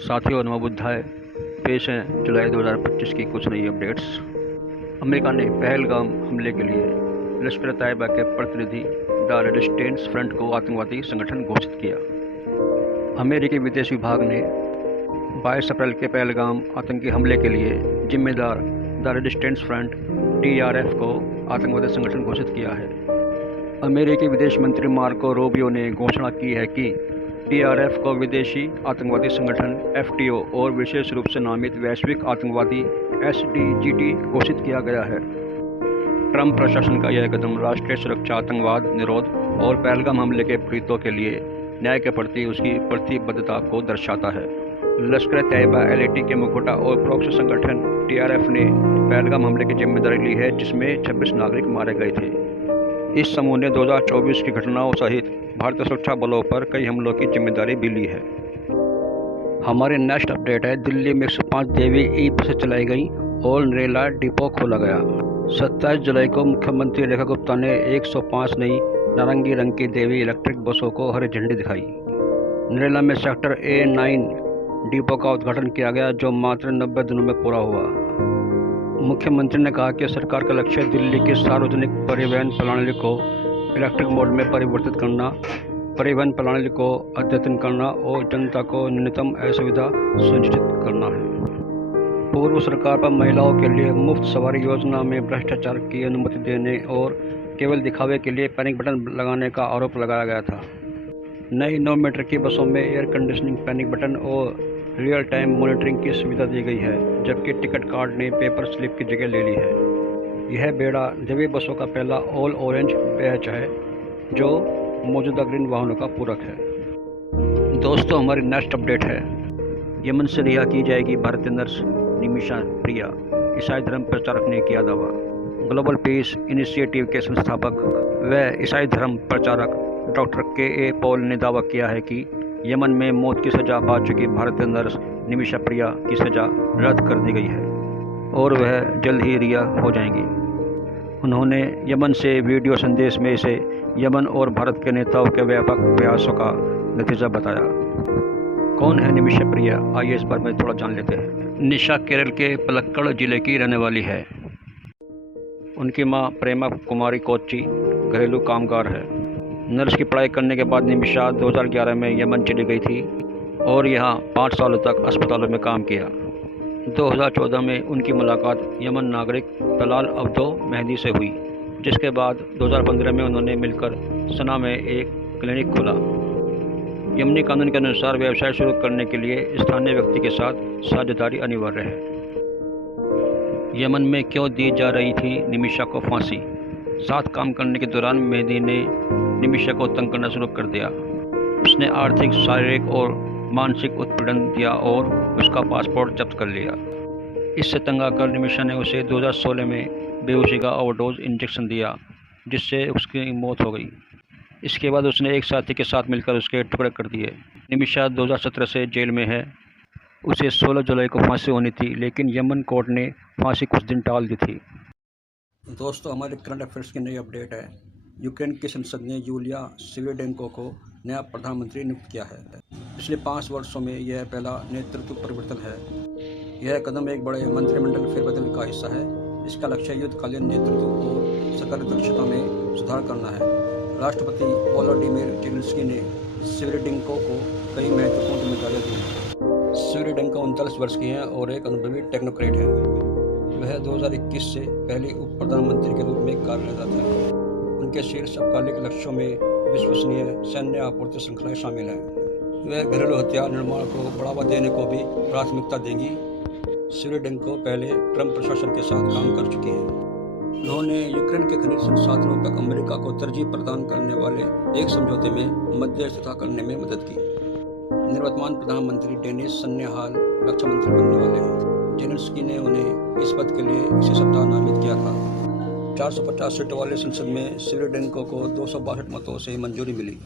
साथियों नमो बुद्धाय। पेश हैं जुलाई 2025 की कुछ नई अपडेट्स। अमेरिका ने पहलगाम हमले के लिए लश्कर तैयबा के प्रतिनिधि द रेजिस्टेंस फ्रंट को आतंकवादी संगठन घोषित किया। अमेरिकी विदेश विभाग ने 22 अप्रैल के पहलगाम आतंकी हमले के लिए जिम्मेदार द रेजिस्टेंस फ्रंट TRF को आतंकवादी संगठन घोषित किया है। अमेरिकी विदेश मंत्री मार्को रूबियो ने घोषणा की है कि TRF को विदेशी आतंकवादी संगठन FTO और विशेष रूप से नामित वैश्विक आतंकवादी SDGT घोषित किया गया है। ट्रंप प्रशासन का यह कदम राष्ट्रीय सुरक्षा, आतंकवाद निरोध और पहलगाम हमले के पीड़ितों के लिए न्याय के प्रति उसकी प्रतिबद्धता को दर्शाता है। लश्कर तैयबा LAT के मुखौटा और प्रॉक्सी संगठन TRF ने पहलगाम हमले की जिम्मेदारी ली है, जिसमें 26 नागरिक मारे गए थे। इस समूह ने 2024 की घटनाओं सहित भारतीय सुरक्षा बलों पर कई हमलों की जिम्मेदारी भी ली है। हमारे नेक्स्ट अपडेट है, दिल्ली में 105 देवी ई-बसें चलाई गई और नरेला डिपो खोला गया। 27 जुलाई को मुख्यमंत्री रेखा गुप्ता ने 105 नई नारंगी रंग की देवी इलेक्ट्रिक बसों को हरी झंडी दिखाई। नरेला में सेक्टर A9 डिपो का उद्घाटन किया गया, जो मात्र 90 दिनों में पूरा हुआ। मुख्यमंत्री ने कहा कि सरकार का लक्ष्य दिल्ली की सार्वजनिक परिवहन प्रणाली को इलेक्ट्रिक मोड में परिवर्तित करना, परिवहन प्रणाली को अद्यतन करना और जनता को न्यूनतम असुविधा सुनिश्चित करना है। पूर्व सरकार पर महिलाओं के लिए मुफ्त सवारी योजना में भ्रष्टाचार की अनुमति देने और केवल दिखावे के लिए पैनिक बटन लगाने का आरोप लगाया गया था। नई 9 मीटर की बसों में एयर कंडीशनिंग, पैनिक बटन और रियल टाइम मॉनिटरिंग की सुविधा दी गई है, जबकि टिकट कार्ड ने पेपर स्लिप की जगह ले ली है। यह बेड़ा देवी बसों का पहला ऑल ऑरेंज बैच है, जो मौजूदा ग्रीन वाहनों का पूरक है। दोस्तों हमारी नेक्स्ट अपडेट है, यमन से रिहा की जाएगी भारतीय नर्स निमिषा प्रिया, ईसाई धर्म प्रचारक ने किया दावा। ग्लोबल पीस इनिशिएटिव के संस्थापक व ईसाई धर्म प्रचारक डॉक्टर KA पॉल ने दावा किया है कि यमन में मौत की सजा पा चुकी भारतीय नर्स निमिषा प्रिया की सजा रद्द कर दी गई है और वह जल्द ही रिहा हो जाएंगी। उन्होंने यमन से वीडियो संदेश में इसे यमन और भारत के नेताओं के व्यापक प्रयासों का नतीजा बताया। कौन है निमिषा प्रिया, आइए इस बारे में थोड़ा जान लेते हैं। निशा केरल के पलक्कड़ जिले की रहने वाली है। उनकी मां प्रेमा कुमारी कोच्चि घरेलू कामगार है। नर्स की पढ़ाई करने के बाद निमिषा 2011 में यमन चली गई थी और यहाँ 5 सालों तक अस्पतालों में काम किया। 2014 में उनकी मुलाकात यमन नागरिक तलाल अब्दो मेहदी से हुई, जिसके बाद 2015 में उन्होंने मिलकर सना में एक क्लिनिक खोला। यमनी कानून के अनुसार व्यवसाय शुरू करने के लिए स्थानीय व्यक्ति के साथ साझेदारी अनिवार्य है। यमन में क्यों दी जा रही थी निमिषा को फांसी? साथ काम करने के दौरान मेहदी ने निमिषा को तंग करना शुरू कर दिया। उसने आर्थिक, शारीरिक और मानसिक उत्पीड़न दिया और उसका पासपोर्ट जब्त कर लिया। इससे तंग आकर निमिषा ने उसे 2016 में बेहोशी का ओवरडोज इंजेक्शन दिया, जिससे उसकी मौत हो गई। इसके बाद उसने एक साथी के साथ मिलकर उसके टुकड़े कर दिए। निमिषा 2017 से जेल में है। उसे 16 जुलाई को फांसी होनी थी, लेकिन यमन कोर्ट ने फांसी कुछ दिन टाल दी थी। दोस्तों हमारे करंट अफेयर्स की नई अपडेट है, यूक्रेन की संसद ने यूलिया स्वीडेंको को नया प्रधानमंत्री नियुक्त किया है। पिछले 5 वर्षों में यह पहला नेतृत्व परिवर्तन है। यह कदम एक बड़े मंत्रिमंडल फेरबदल का हिस्सा है। इसका लक्ष्य युद्धकालीन नेतृत्व और सरकारी दक्षता में सुधार करना है। राष्ट्रपति वोलोडिमिर ज़ेलेंस्की ने स्वीडेंको को कई महत्वपूर्ण जिम्मेदारियां दी। स्वीडेंको 39 वर्ष की हैं और एक अनुभवी टेक्नोक्रेट है। वह 2021 से पहले उप प्रधानमंत्री के रूप में कार्यरत है। उनके शीर्ष समकालिक लक्ष्यों में विश्वसनीय सैन्य आपूर्ति श्रृंखलाएं शामिल हैं। वे घरेलू हथियार निर्माण को बढ़ावा देने को भी प्राथमिकता देंगी। स्वीडेंको पहले ट्रंप प्रशासन के साथ काम कर चुकी हैं। उन्होंने यूक्रेन के खनिज संसाधनों तक अमेरिका को तरजीह प्रदान करने वाले एक समझौते में मध्यस्थता करने में मदद की। निवर्तमान प्रधानमंत्री डेनिस सन्याहाल रक्षा मंत्री बनने वाले हैं। ज़ेलेंस्की ने उन्हें इस पद के लिए इसी सप्ताह नामित किया था। 450 सीटों वाले संसद में स्वीडेंको को 262 मतों से मंजूरी मिली।